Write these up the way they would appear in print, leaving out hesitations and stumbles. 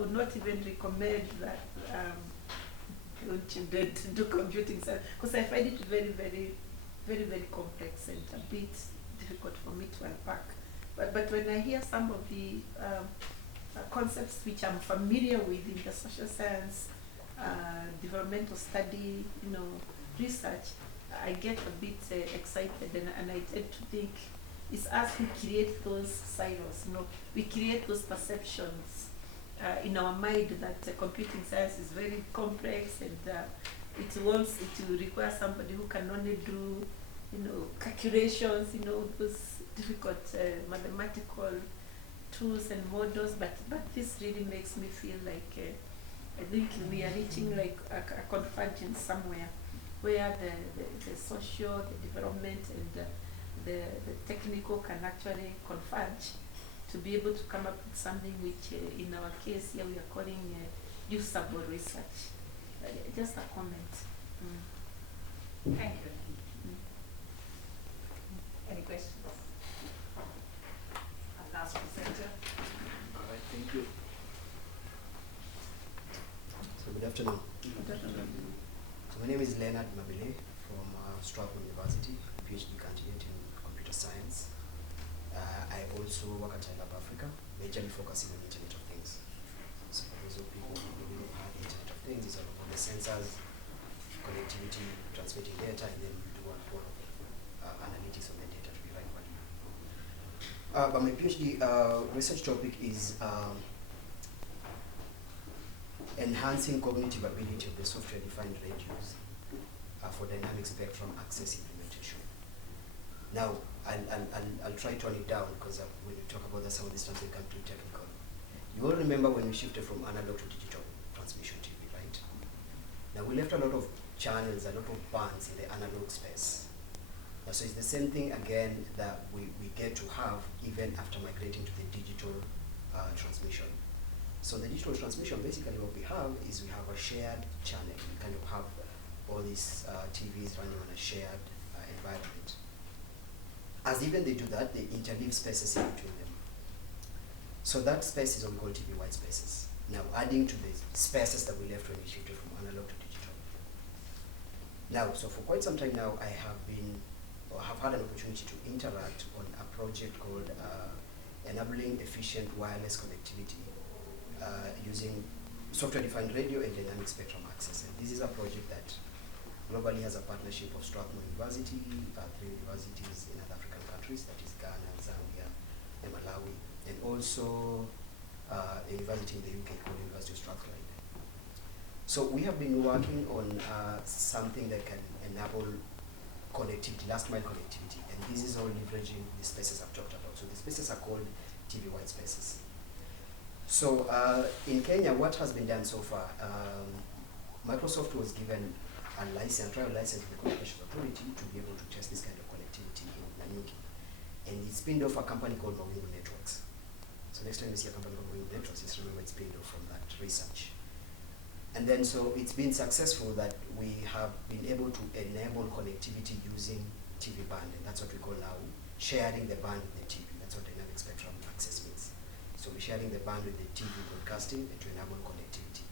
would not even recommend that your children to do computing science, because I find it very complex and a bit difficult for me to unpack. But when I hear some of the concepts which I'm familiar with in the social science, developmental study, research, I get a bit excited, and I tend to think it's us who create those silos. We create those perceptions in our mind that computing science is very complex, and it will require somebody who can only do, calculations, those difficult mathematical tools and models. But this really makes me feel like I think we are reaching like a convergence somewhere, where the social, the development, and the technical can actually converge to be able to come up with something which, in our case here, we are calling usable research. Just a comment. Thank you. Any questions? Our last presenter. All right, thank you. So good afternoon. Good afternoon. So my name is Leonard Mabile from Strathmore University, PhD candidate in computer science. I also work at ILab Africa, majorly focusing on Internet of Things. So for those of people who don't have Internet of Things, it's all about the sensors, connectivity, transmitting data, and then we do a lot of analytics on the data to derive value. But my PhD research topic is enhancing cognitive ability of the software-defined radios for dynamic spectrum access implementation. Now, I'll try to tone it down, because when you talk about that, some of these terms become too technical. You all remember when we shifted from analog to digital transmission TV, right? Now we left a lot of channels, a lot of bands in the analog space. So it's the same thing again that we get to have even after migrating to the digital transmission. So the digital transmission, basically what we have is we have a shared channel. We kind of have all these TVs running on a shared environment. As even they do that, they interleave spaces in between them. So that space is what we call TV white spaces. Now adding to the spaces that we left when we shifted from analog to digital. Now, so for quite some time now, I have had an opportunity to interact on a project called Enabling Efficient Wireless Connectivity using software-defined radio and dynamic spectrum access. And this is a project that globally has a partnership of Strathmore University, 3 universities in other African countries, that is Ghana, Zambia, and Malawi, and also a university in the UK called University of Strathclyde. So we have been working on something that can enable connectivity, last mile connectivity, and this is all leveraging the spaces I've talked about. So the spaces are called TV white spaces. So in Kenya, what has been done so far, Microsoft was given a license, trial license from the Communications Authority to be able to test this kind of connectivity in Nanyuki. And it spinned off a company called Mawingu Networks. So next time you see a company called Mawingu Networks, just remember it's spinned off from that research. And then so it's been successful that we have been able to enable connectivity using TV band, and that's what we call now sharing the band with the TV. That's what dynamic spectrum access means. So we're sharing the band with the TV broadcasting and to enable connectivity.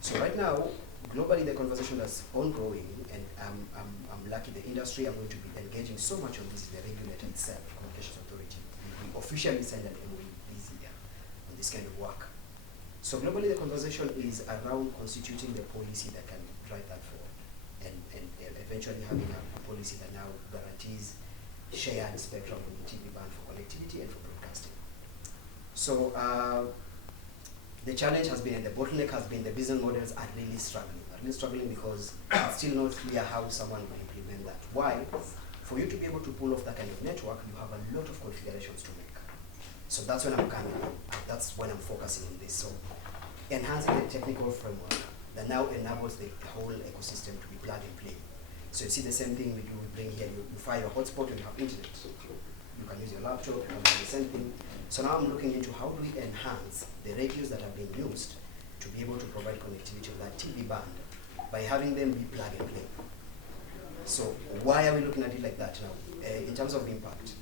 So right now, globally the conversation is ongoing, and I'm lucky the industry I'm going to be engaging so much on this is the regulator itself, Communications Authority. We officially signed an MOU this year on this kind of work. So globally the conversation is around constituting the policy that can drive that forward, and eventually having a policy that now guarantees shared spectrum on the TV band for connectivity and for broadcasting. So the challenge has been, and the bottleneck has been, the business models are really struggling. Because it's still not clear how someone will implement that. Why? For you to be able to pull off that kind of network, you have a lot of configurations to make. So that's when I'm coming in. That's when I'm focusing on this. So enhancing the technical framework that now enables the whole ecosystem to be plug and play. So you see the same thing we bring here. You fire your hotspot and you have internet. You can use your laptop, you can do the same thing. So now I'm looking into how do we enhance the radios that are being used to be able to provide connectivity of that TV band by having them be plug and play. So why are we looking at it like that now? In terms of impact,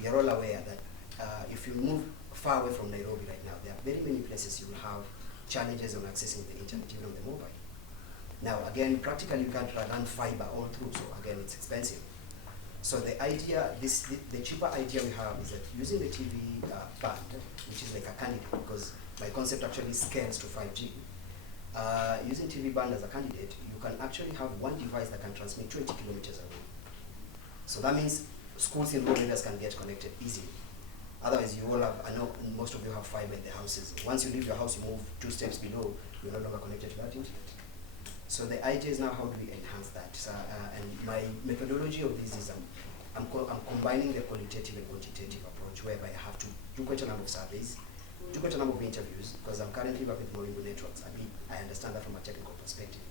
we are all aware that if you move far away from Nairobi right now, there are very many places you will have challenges on accessing the internet, even on the mobile. Now, again, practically you can't run fiber all through, so again, it's expensive. So the idea, the cheaper idea we have is that using the TV band, which is like a candidate, because my concept actually scales to 5G. Using TV band as a candidate, you can actually have one device that can transmit 20 kilometers away. So that means schools in rural areas can get connected easily. Otherwise, you all have, I know most of you have fiber in the houses. Once you leave your house, you move 2 steps below, you're no longer connected to that internet. So the idea is now, how do we enhance that? And my methodology of this is I'm combining the qualitative and quantitative approach, whereby I have to do quite a number of surveys, do quite a number of interviews, because I'm currently working with Moringo Networks. I understand that from a technical perspective.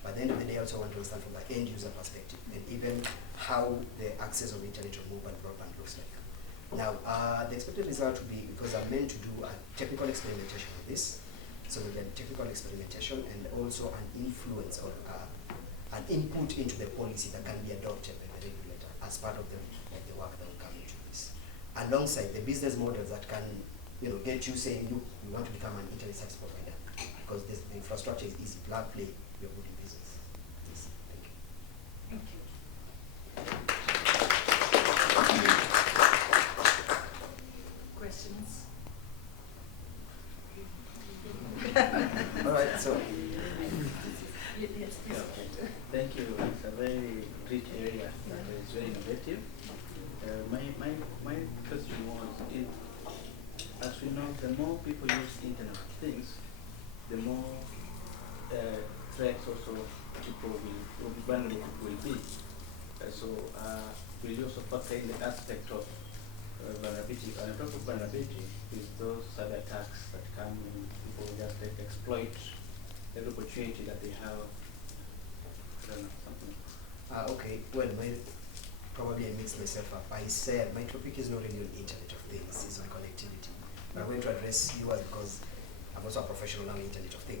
But at the end of the day, I also want to understand from the end user perspective, and even how the access of internet or mobile broadband looks like. Now, the expected result will be, because I'm meant to do a technical experimentation with this, so we get technical experimentation and also an influence or an input into the policy that can be adopted by the regulator as part of the work that will come into this. Alongside the business models that can, get you saying, look, we want to become an internet service provider, because the infrastructure is easy, plug, play, you're good in business. Yes, thank you. Thank you. Questions? All right, so Yes, please. Thank you. It's a very rich area and it's very innovative. My question was, as we know, the more people use Internet of Things, the more threats also people will be vulnerable will be. Will you also factor in the aspect of vulnerability? And on top of vulnerability is those cyber attacks that come and people just exploit every opportunity that they have. I don't know, something. okay, well, probably I mixed myself up. I said my topic is not really on Internet of Things, it's on connectivity. But I'm going to address yours because I'm also a professional on Internet of Things.